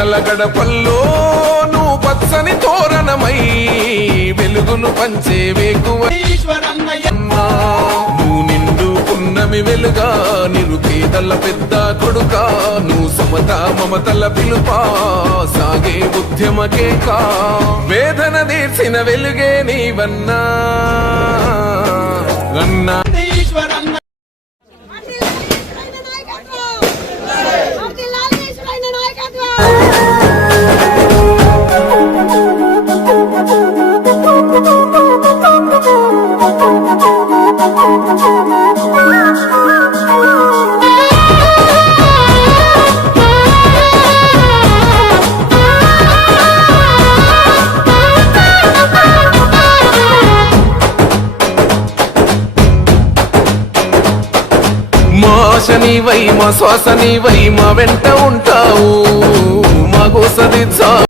గడపల్లో నువ్వు పచ్చని తోరణమై వెలుగును పంచే వేకువ. నువ్వు నిండు పున్నమి వెలుగా నిరుపేదల పెద్ద కొడుక నువ్వు సమత మమతల పిలుపా సాగే ఉద్యమకే కా వేదన తీర్చిన వెలుగే నీవన్నా. అన్నా. మా వై మా శ్వాసని వై మా వెంట ఉంటావు. మా గోసది